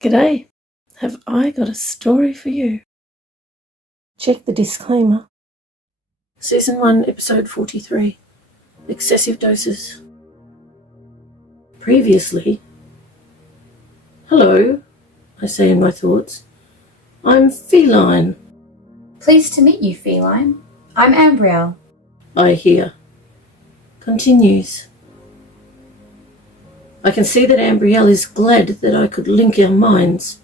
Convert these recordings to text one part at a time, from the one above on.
G'day, have I got a story for you? Check the disclaimer. Season 1, Episode 43, Excessive Doses. Previously. Hello, I say in my thoughts. I'm Feline. Pleased to meet you, Feline. I'm Ambrielle. I hear. Continues. I can see that Ambrielle is glad that I could link our minds.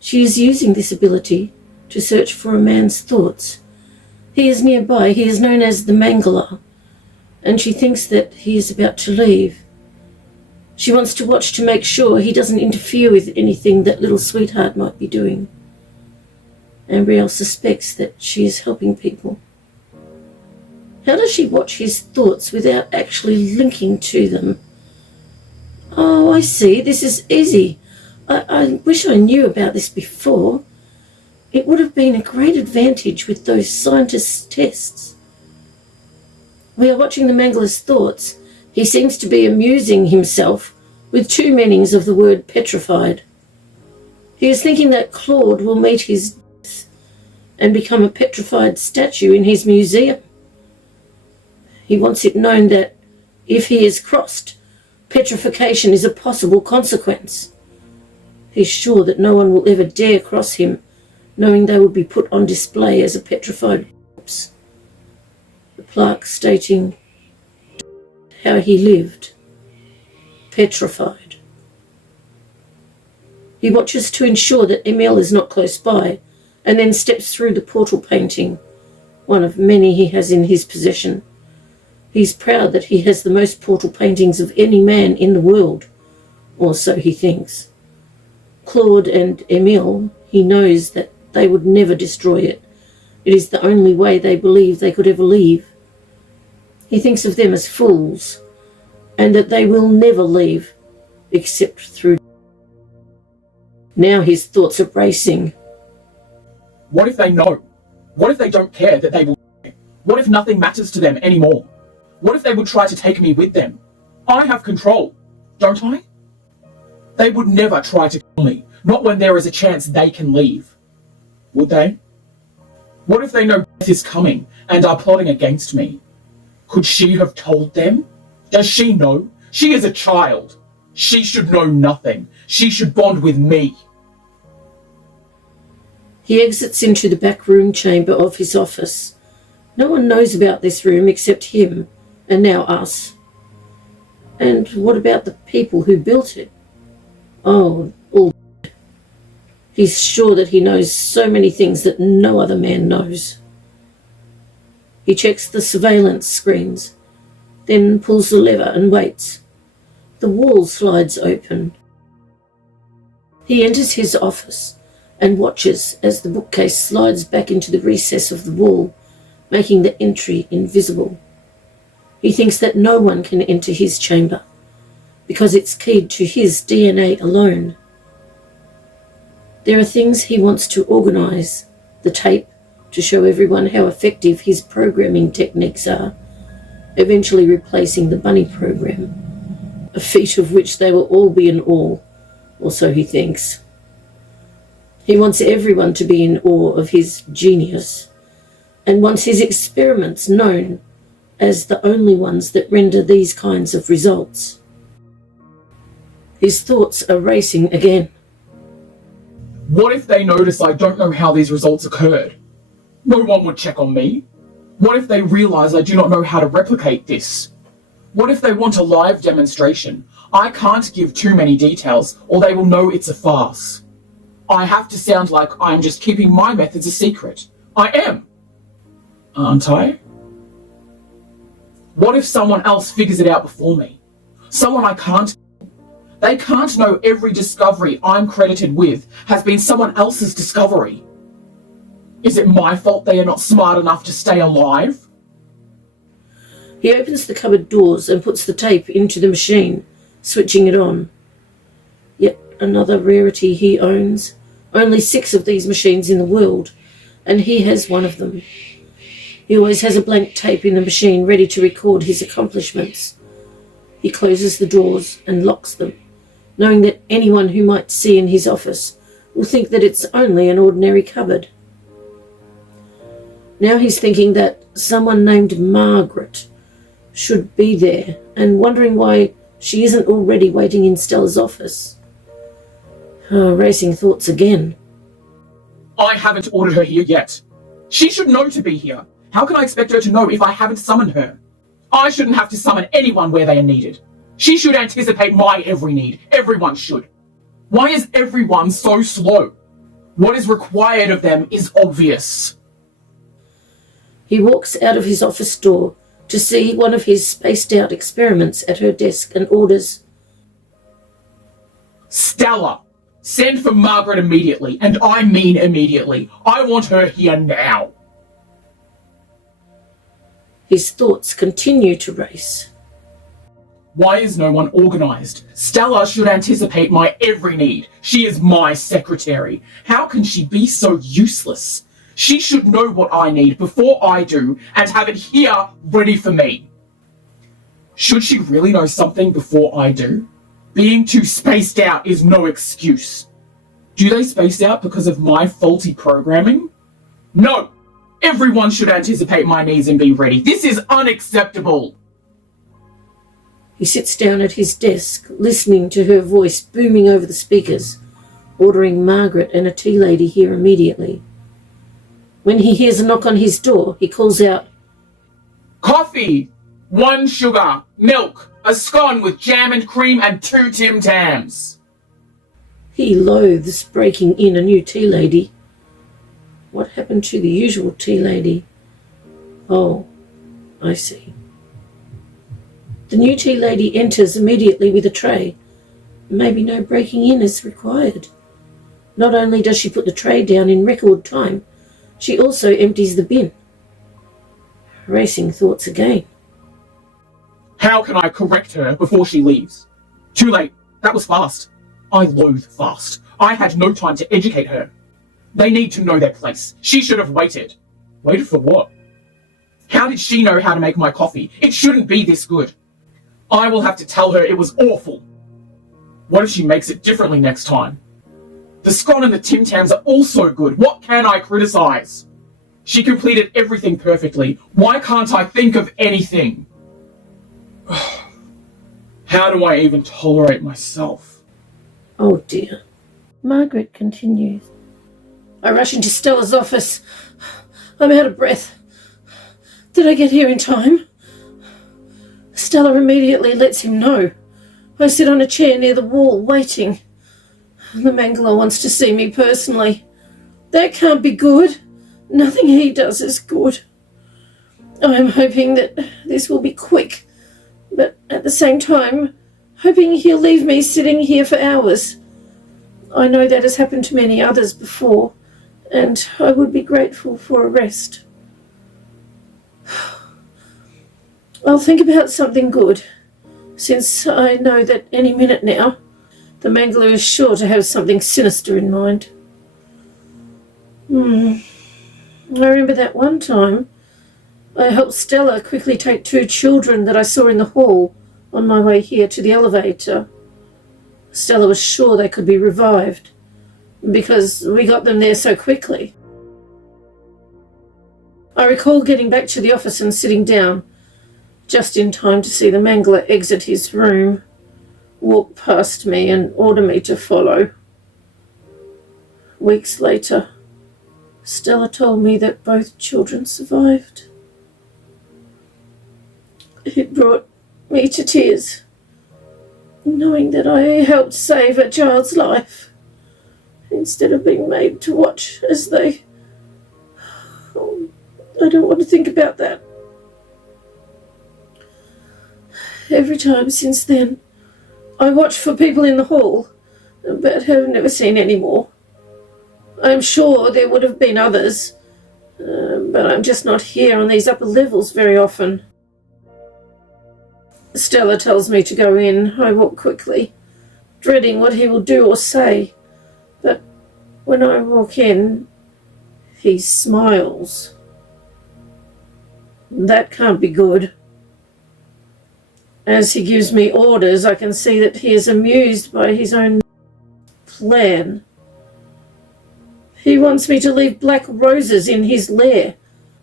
She is using this ability to search for a man's thoughts. He is nearby. He is known as the Mangler, and she thinks that he is about to leave. She wants to watch to make sure he doesn't interfere with anything that little sweetheart might be doing. Ambrielle suspects that she is helping people. How does she watch his thoughts without actually linking to them? Oh, I see. This is easy. I wish I knew about this before. It would have been a great advantage with those scientists' tests. We are watching the Mangler's thoughts. He seems to be amusing himself with two meanings of the word petrified. He is thinking that Claude will meet his death and become a petrified statue in his museum. He wants it known that if he is crossed, petrification is a possible consequence. He's sure that no one will ever dare cross him, knowing they will be put on display as a petrified corpse. The plaque stating how he lived, petrified. He watches to ensure that Emile is not close by, and then steps through the portal painting, one of many he has in his possession. He's proud that he has the most portal paintings of any man in the world, or so he thinks. Claude and Emile, he knows that they would never destroy it. It is the only way they believe they could ever leave. He thinks of them as fools, and that they will never leave, except through. Now his thoughts are racing. What if they know? What if they don't care that they will? What if nothing matters to them anymore? What if they would try to take me with them? I have control, don't I? They would never try to kill me, not when there is a chance they can leave. Would they? What if they know death is coming and are plotting against me? Could she have told them? Does she know? She is a child. She should know nothing. She should bond with me. He exits into the back room chamber of his office. No one knows about this room except him. And now us. And what about the people who built it? Oh, all. He's sure that he knows so many things that no other man knows. He checks the surveillance screens, then pulls the lever and waits. The wall slides open. He enters his office and watches as the bookcase slides back into the recess of the wall, making the entry invisible. He thinks that no one can enter his chamber, because it's keyed to his DNA alone. There are things he wants to organise, the tape to show everyone how effective his programming techniques are, eventually replacing the bunny program, a feat of which they will all be in awe, or so he thinks. He wants everyone to be in awe of his genius, and wants his experiments known as the only ones that render these kinds of results. His thoughts are racing again. What if they notice I don't know how these results occurred? No one would check on me. What if they realize I do not know how to replicate this? What if they want a live demonstration? I can't give too many details, or they will know it's a farce. I have to sound like I'm just keeping my methods a secret. I am. Aren't I? What if someone else figures it out before me? Someone I can't. They can't know every discovery I'm credited with has been someone else's discovery. Is it my fault they are not smart enough to stay alive? He opens the cupboard doors and puts the tape into the machine, switching it on. Yet another rarity he owns. Only 6 of these machines in the world, and he has one of them. He always has a blank tape in the machine ready to record his accomplishments. He closes the doors and locks them, knowing that anyone who might see in his office will think that it's only an ordinary cupboard. Now he's thinking that someone named Margaret should be there and wondering why she isn't already waiting in Stella's office. Racing thoughts again. I haven't ordered her here yet. She should know to be here. How can I expect her to know if I haven't summoned her? I shouldn't have to summon anyone where they are needed. She should anticipate my every need. Everyone should. Why is everyone so slow? What is required of them is obvious. He walks out of his office door to see one of his spaced-out experiments at her desk and orders, Stella, send for Margaret immediately, and I mean immediately. I want her here now. His thoughts continue to race. Why is no one organised? Stella should anticipate my every need. She is my secretary. How can she be so useless? She should know what I need before I do and have it here ready for me. Should she really know something before I do? Being too spaced out is no excuse. Do they space out because of my faulty programming? No! Everyone should anticipate my needs and be ready. This is unacceptable! He sits down at his desk, listening to her voice booming over the speakers, ordering Margaret and a tea lady here immediately. When he hears a knock on his door, he calls out, Coffee! 1 sugar, milk, a scone with jam and cream and 2 Tim Tams. He loathes breaking in a new tea lady. What happened to the usual tea lady? Oh, I see. The new tea lady enters immediately with a tray. Maybe no breaking in is required. Not only does she put the tray down in record time, she also empties the bin. Racing thoughts again. How can I correct her before she leaves? Too late. That was fast. I loathe fast. I had no time to educate her. They need to know their place. She should have waited. Waited for what? How did she know how to make my coffee? It shouldn't be this good. I will have to tell her it was awful. What if she makes it differently next time? The scone and the Tim Tams are also good. What can I criticize? She completed everything perfectly. Why can't I think of anything? How do I even tolerate myself? Oh dear. Margaret continues. I rush into Stella's office. I'm out of breath. Did I get here in time? Stella immediately lets him know. I sit on a chair near the wall, waiting. The Mangler wants to see me personally. That can't be good. Nothing he does is good. I am hoping that this will be quick, but at the same time, hoping he'll leave me sitting here for hours. I know that has happened to many others before, and I would be grateful for a rest. I'll think about something good, since I know that any minute now, the Mangler is sure to have something sinister in mind. I remember that one time I helped Stella quickly take 2 children that I saw in the hall on my way here to the elevator. Stella was sure they could be revived, because we got them there so quickly. I recall getting back to the office and sitting down, just in time to see the Mangler exit his room, walk past me and order me to follow. Weeks later, Stella told me that both children survived. It brought me to tears, knowing that I helped save a child's life, instead of being made to watch as they... Oh, I don't want to think about that. Every time since then, I watch for people in the hall, but have never seen any more. I'm sure there would have been others, but I'm just not here on these upper levels very often. Stella tells me to go in. I walk quickly, dreading what he will do or say. But when I walk in, he smiles. That can't be good. As he gives me orders, I can see that he is amused by his own plan. He wants me to leave black roses in his lair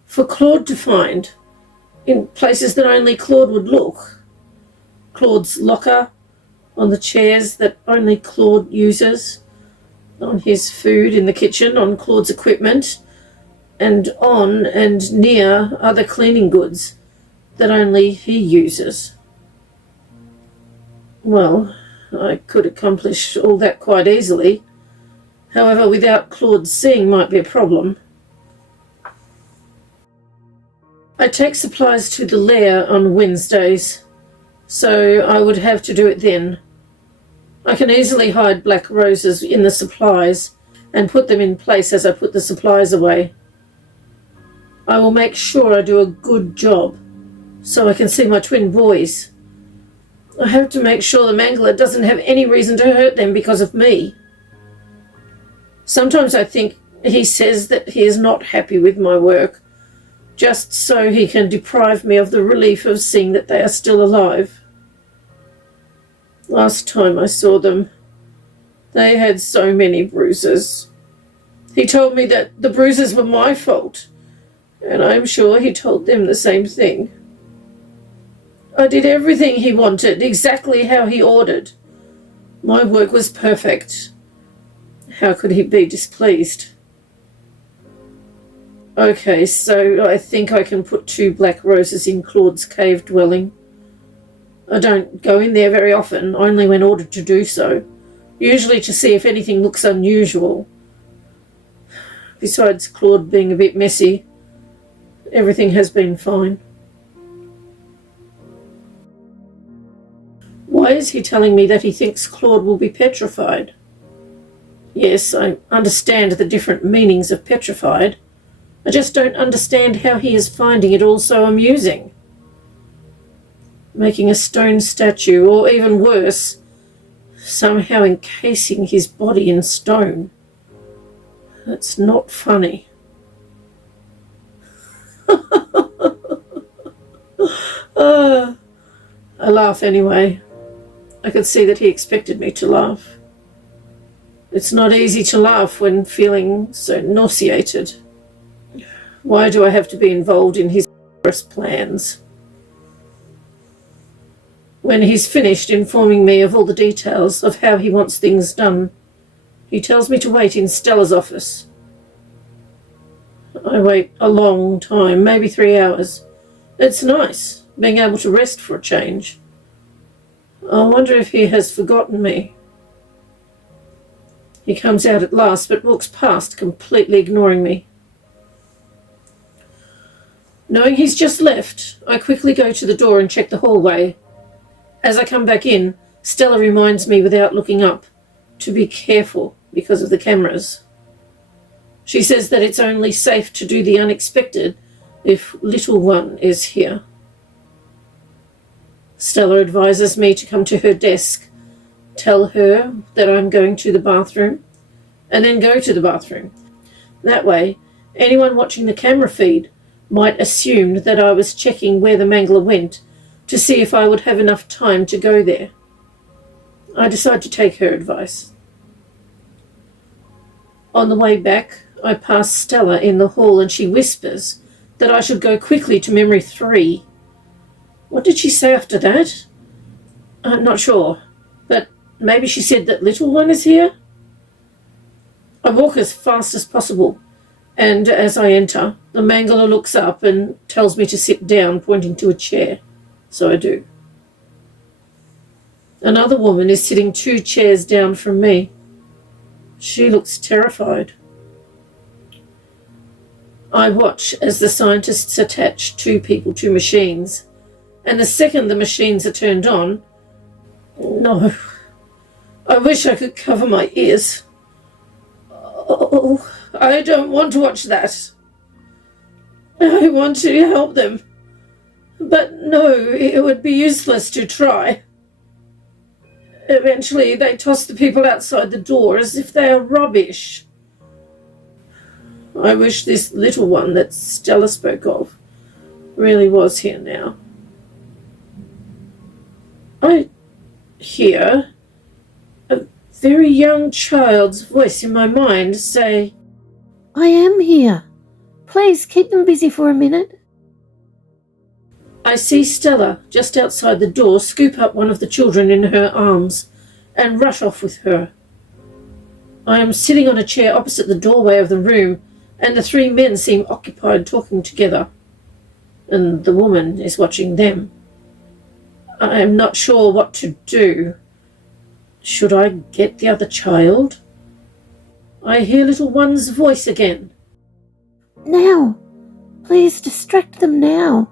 for Claude to find, in places that only Claude would look. Claude's locker, on the chairs that only Claude uses, on his food in the kitchen, on Claude's equipment, and on and near other cleaning goods that only he uses. Well, I could accomplish all that quite easily. However, without Claude seeing might be a problem. I take supplies to the lair on Wednesdays, so I would have to do it then. I can easily hide black roses in the supplies and put them in place as I put the supplies away. I will make sure I do a good job so I can see my twin boys. I have to make sure the mangler doesn't have any reason to hurt them because of me. Sometimes I think he says that he is not happy with my work, just so he can deprive me of the relief of seeing that they are still alive. Last time I saw them, they had so many bruises. He told me that the bruises were my fault, and I am sure he told them the same thing. I did everything he wanted, exactly how he ordered. My work was perfect. How could he be displeased? Okay, so I think I can put 2 black roses in Claude's cave dwelling. I don't go in there very often, only when ordered to do so, usually to see if anything looks unusual. Besides Claude being a bit messy, everything has been fine. Why is he telling me that he thinks Claude will be petrified? Yes, I understand the different meanings of petrified. I just don't understand how he is finding it all so amusing. Making a stone statue, or even worse, somehow encasing his body in stone. That's not funny. I laugh anyway. I could see that he expected me to laugh. It's not easy to laugh when feeling so nauseated. Why do I have to be involved in his plans? When he's finished informing me of all the details of how he wants things done, he tells me to wait in Stella's office. I wait a long time, maybe 3 hours. It's nice, being able to rest for a change. I wonder if he has forgotten me. He comes out at last, but walks past, completely ignoring me. Knowing he's just left, I quickly go to the door and check the hallway. As I come back in, Stella reminds me without looking up to be careful because of the cameras. She says that it's only safe to do the unexpected if little one is here. Stella advises me to come to her desk, tell her that I'm going to the bathroom, and then go to the bathroom. That way, anyone watching the camera feed might assume that I was checking where the mangler went to see if I would have enough time to go there. I decide to take her advice. On the way back, I pass Stella in the hall and she whispers that I should go quickly to memory 3. What did she say after that? I'm not sure, but maybe she said that little one is here? I walk as fast as possible, and as I enter, the mangler looks up and tells me to sit down, pointing to a chair. So I do. Another woman is sitting 2 chairs down from me. She looks terrified. I watch as the scientists attach 2 people to machines, and the second the machines are turned on, no, I wish I could cover my ears. Oh, I don't want to watch that. I want to help them. But no, it would be useless to try. Eventually, they toss the people outside the door as if they are rubbish. I wish this little one that Stella spoke of really was here now. I hear a very young child's voice in my mind say, "I am here. Please keep them busy for a minute." I see Stella, just outside the door, scoop up one of the children in her arms and rush off with her. I am sitting on a chair opposite the doorway of the room, and the three men seem occupied talking together, and the woman is watching them. I am not sure what to do. Should I get the other child? I hear little one's voice again. "Now! Please distract them now."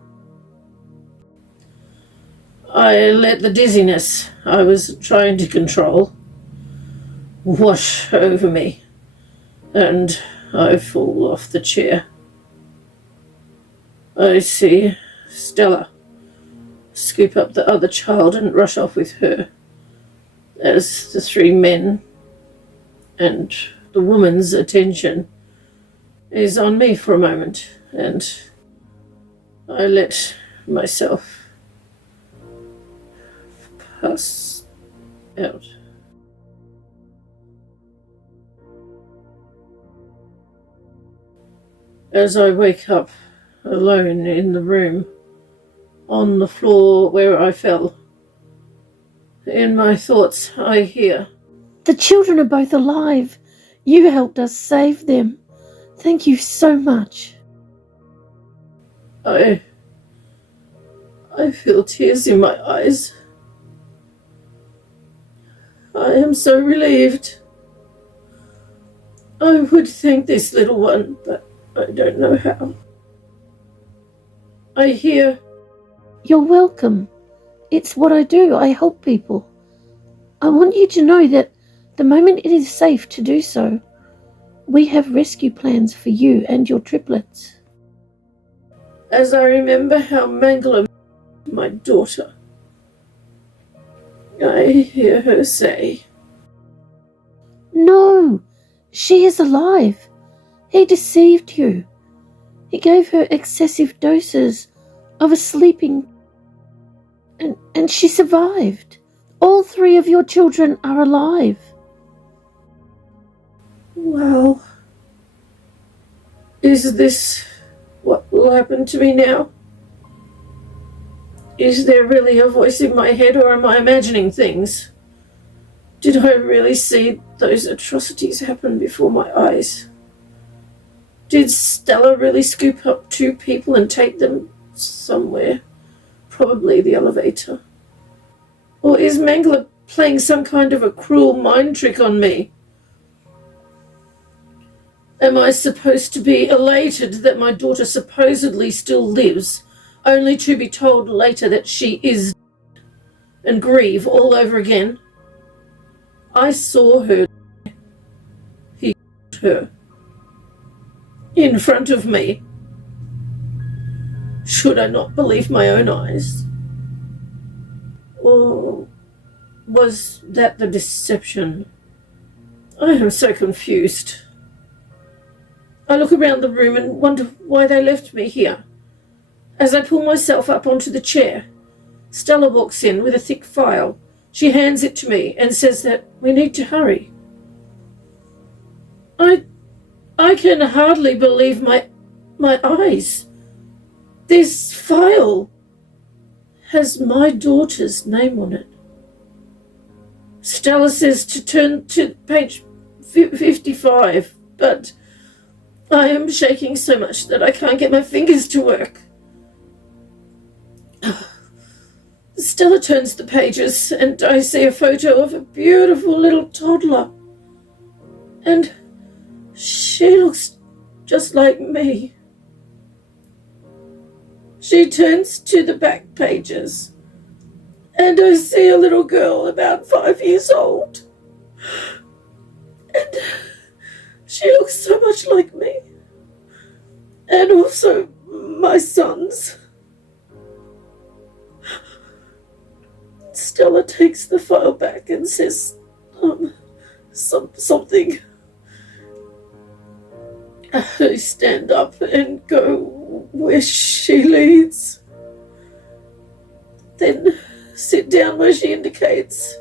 I let the dizziness I was trying to control wash over me, and I fall off the chair. I see Stella scoop up the other child and rush off with her, as the three men and the woman's attention is on me for a moment, and I let myself pass out. As I wake up alone in the room, on the floor where I fell, in my thoughts I hear, "The children are both alive. You helped us save them. Thank you so much." I feel tears in my eyes. I am so relieved. I would thank this little one, but I don't know how. I hear, "You're welcome. It's what I do. I help people. I want you to know that the moment it is safe to do so, we have rescue plans for you and your triplets." As I remember how Mangala, my daughter, I hear her say, "No, she is alive. He deceived you. He gave her excessive doses of a sleeping, and she survived. All three of your children are alive." Well, is this what will happen to me now? Is there really a voice in my head, or am I imagining things? Did I really see those atrocities happen before my eyes? Did Stella really scoop up two people and take them somewhere? Probably the elevator. Or is Mangala playing some kind of a cruel mind trick on me? Am I supposed to be elated that my daughter supposedly still lives, only to be told later that she is dead, and grieve all over again? I saw her. He killed her. In front of me. Should I not believe my own eyes? Or was that the deception? I am so confused. I look around the room and wonder why they left me here. As I pull myself up onto the chair, Stella walks in with a thick file. She hands it to me and says that we need to hurry. I can hardly believe my eyes. This file has my daughter's name on it. Stella says to turn to page 55, but I am shaking so much that I can't get my fingers to work. Stella turns the pages, and I see a photo of a beautiful little toddler. And she looks just like me. She turns to the back pages, and I see a little girl about 5 years old. And she looks so much like me. And also my sons. Stella takes the file back and says something. I stand up and go where she leads. Then sit down where she indicates.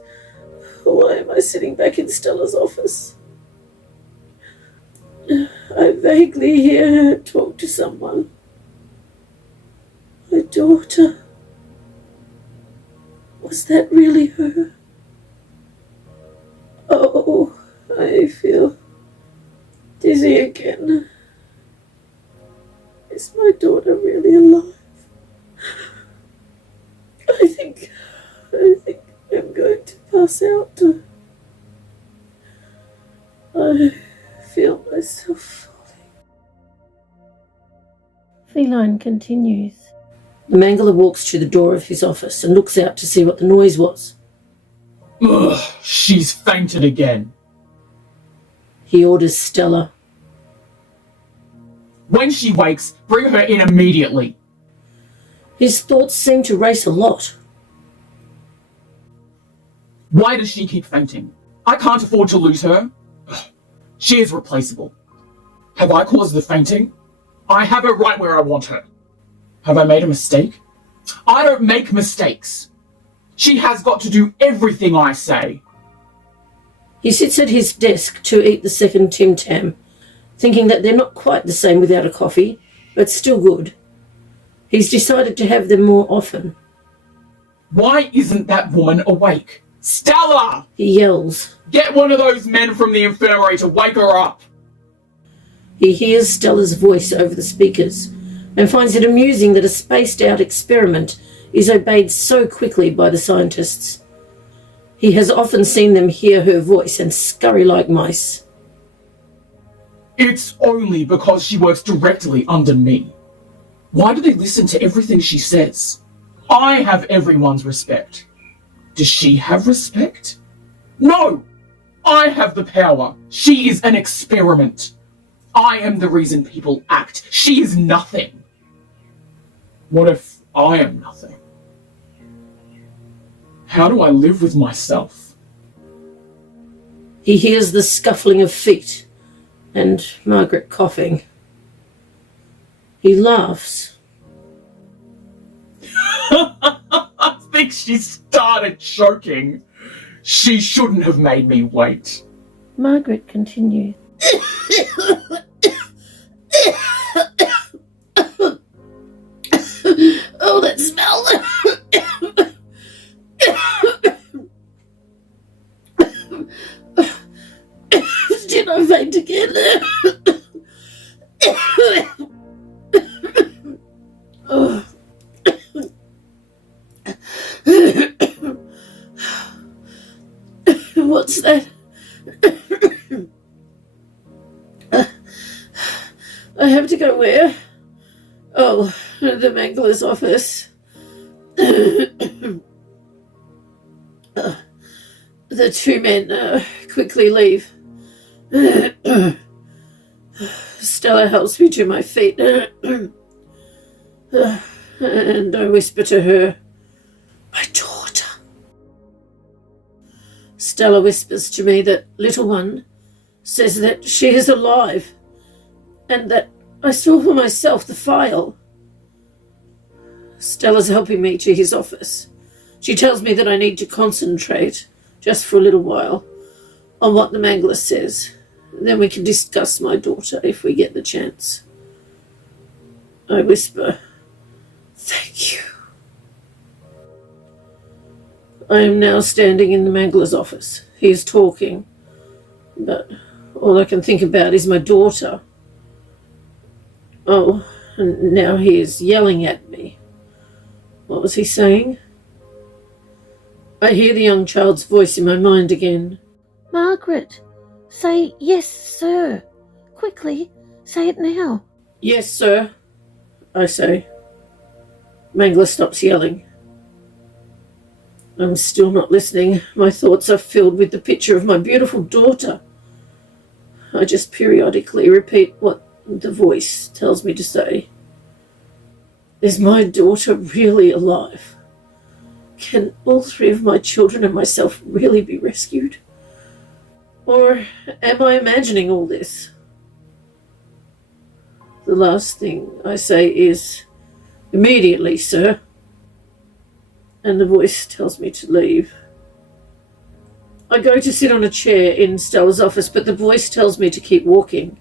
Why am I sitting back in Stella's office? I vaguely hear her talk to someone. My daughter. Was that really her? Oh, I feel dizzy again. Is my daughter really alive? I think I'm going to pass out. I feel myself falling. Feline continues. The Mangler walks to the door of his office and looks out to see what the noise was. Ugh, she's fainted again. He orders Stella. When she wakes, bring her in immediately. His thoughts seem to race a lot. Why does she keep fainting? I can't afford to lose her. Ugh, she is replaceable. Have I caused the fainting? I have her right where I want her. Have I made a mistake? I don't make mistakes. She has got to do everything I say. He sits at his desk to eat the second Tim Tam, thinking that they're not quite the same without a coffee, but still good. He's decided to have them more often. Why isn't that woman awake? Stella! He yells. Get one of those men from the infirmary to wake her up. He hears Stella's voice over the speakers and finds it amusing that a spaced-out experiment is obeyed so quickly by the scientists. He has often seen them hear her voice and scurry like mice. It's only because she works directly under me. Why do they listen to everything she says? I have everyone's respect. Does she have respect? No! I have the power. She is an experiment. I am the reason people act. She is nothing. What if I am nothing? How do I live with myself? He hears the scuffling of feet and Margaret coughing. He laughs. I think she started choking. She shouldn't have made me wait. Margaret continues. Oh, that smell! Did I faint again? What's that? I have to go where? Oh, the Mangler's office. The two men quickly leave. Stella helps me to my feet. And I whisper to her, my daughter. Stella whispers to me that little one says that she is alive and that I saw for myself the file. Stella's helping me to his office. She tells me that I need to concentrate, just for a little while, on what the Mangler says. Then we can discuss my daughter if we get the chance. I whisper, thank you. I am now standing in the Mangler's office. He is talking, but all I can think about is my daughter. Oh, and now he is yelling at me. What was he saying? I hear the young child's voice in my mind again. Margaret, say yes, sir. Quickly, say it now. Yes, sir, I say. Mangler stops yelling. I'm still not listening. My thoughts are filled with the picture of my beautiful daughter. I just periodically repeat what the voice tells me to say. Is my daughter really alive? Can all three of my children and myself really be rescued? Or am I imagining all this? The last thing I say is, immediately, sir. and the voice tells me to leave. I go to sit on a chair in Stella's office, but the voice tells me to keep walking.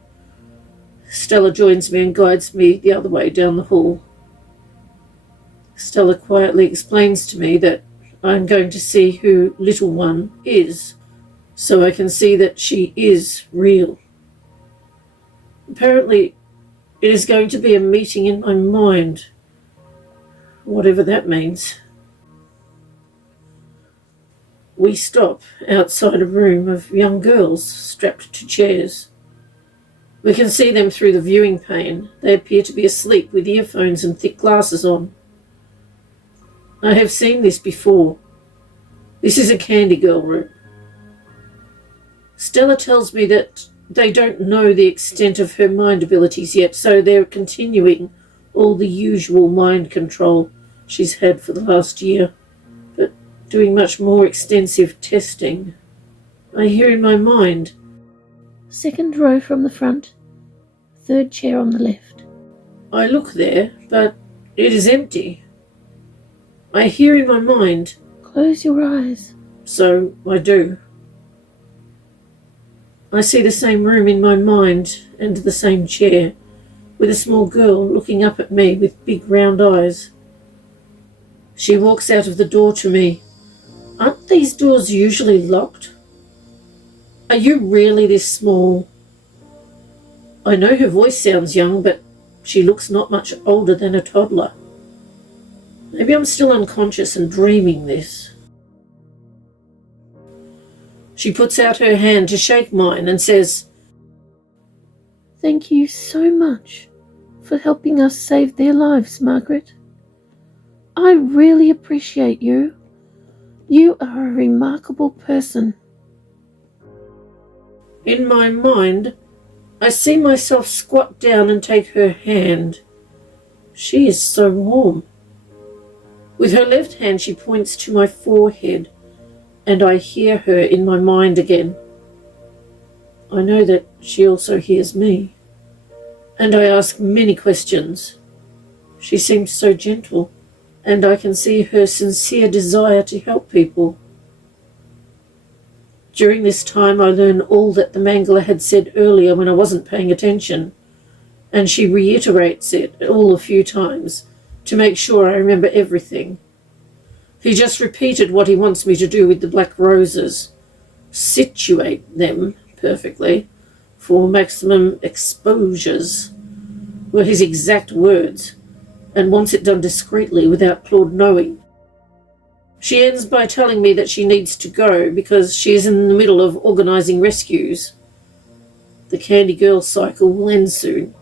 Stella joins me and guides me the other way down the hall. Stella quietly explains to me that I'm going to see who Little One is, so I can see that she is real. Apparently, it is going to be a meeting in my mind, whatever that means. We stop outside a room of young girls strapped to chairs. We can see them through the viewing pane. They appear to be asleep with earphones and thick glasses on. I have seen this before. This is a Candy Girl room. Stella tells me that they don't know the extent of her mind abilities yet, so they're continuing all the usual mind control she's had for the last year, but doing much more extensive testing. I hear in my mind, second row from the front, third chair on the left. I look there, but it is empty. I hear in my mind, close your eyes. So I do. I see the same room in my mind and the same chair, with a small girl looking up at me with big round eyes. She walks out of the door to me. Aren't these doors usually locked? Are you really this small? I know her voice sounds young, but she looks not much older than a toddler. Maybe I'm still unconscious and dreaming this. She puts out her hand to shake mine and says, Thank you so much for helping us save their lives, Margaret. I really appreciate you. You are a remarkable person. In my mind, I see myself squat down and take her hand. She is so warm. With her left hand, she points to my forehead, and I hear her in my mind again. I know that she also hears me, and I ask many questions. She seems so gentle, and I can see her sincere desire to help people. During this time, I learn all that the Mangler had said earlier when I wasn't paying attention, and she reiterates it all a few times to make sure I remember everything. He just repeated what he wants me to do with the black roses. Situate them perfectly for maximum exposures, were his exact words, and wants it done discreetly without Claude knowing. She ends by telling me that she needs to go because she is in the middle of organising rescues. The Candy Girl cycle will end soon,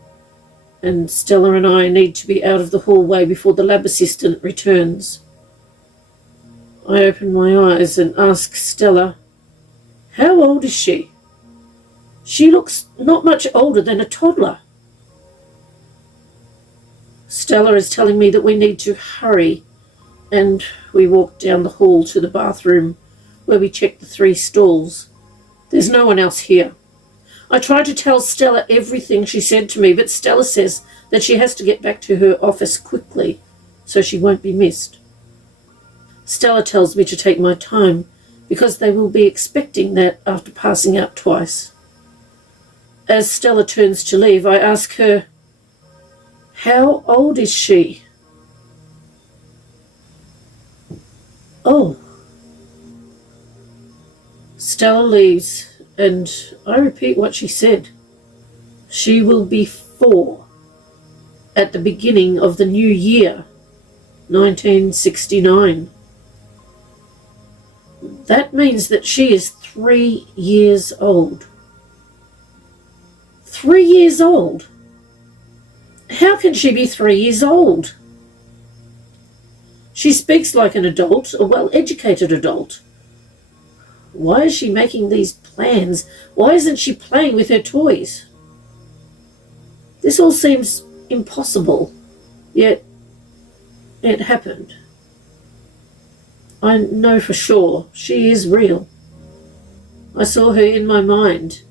and Stella and I need to be out of the hallway before the lab assistant returns. I open my eyes and ask Stella, how old is she? She looks not much older than a toddler. Stella is telling me that we need to hurry, and we walk down the hall to the bathroom where we check the 3 stalls. There's no one else here. I try to tell Stella everything she said to me, but Stella says that she has to get back to her office quickly so she won't be missed. Stella tells me to take my time because they will be expecting that after passing out twice. As Stella turns to leave, I ask her, how old is she? Oh. Stella leaves, and I repeat what she said. She will be 4 at the beginning of the new year, 1969. That means that she is 3 years old. 3 years old? How can she be 3 years old? She speaks like an adult, a well-educated adult. Why is she making these plans? Why isn't she playing with her toys? This all seems impossible, yet it happened. I know for sure she is real. I saw her in my mind,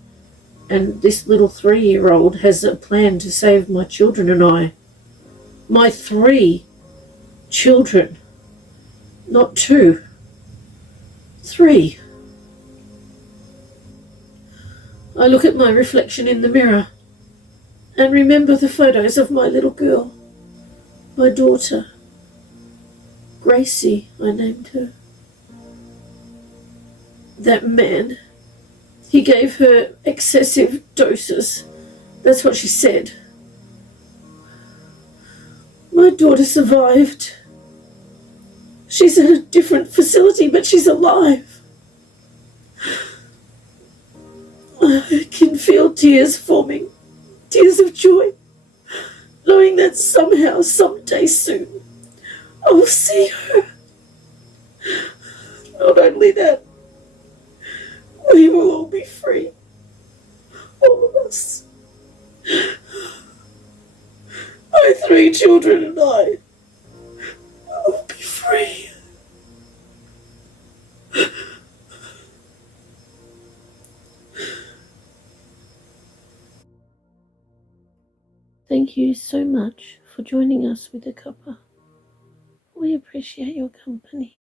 and this little 3-year-old has a plan to save my children and I. My 3 children. not 2, 3. I look at my reflection in the mirror and remember the photos of my little girl, my daughter. Gracie, I named her. That man, he gave her excessive doses. That's what she said. My daughter survived. She's in a different facility, but she's alive. I can feel tears forming, tears of joy, knowing that somehow, someday soon, I will see her. Not only that, we will all be free. All of us. My 3 children and I will be free. Thank you so much for joining us with the cuppa. We appreciate your company.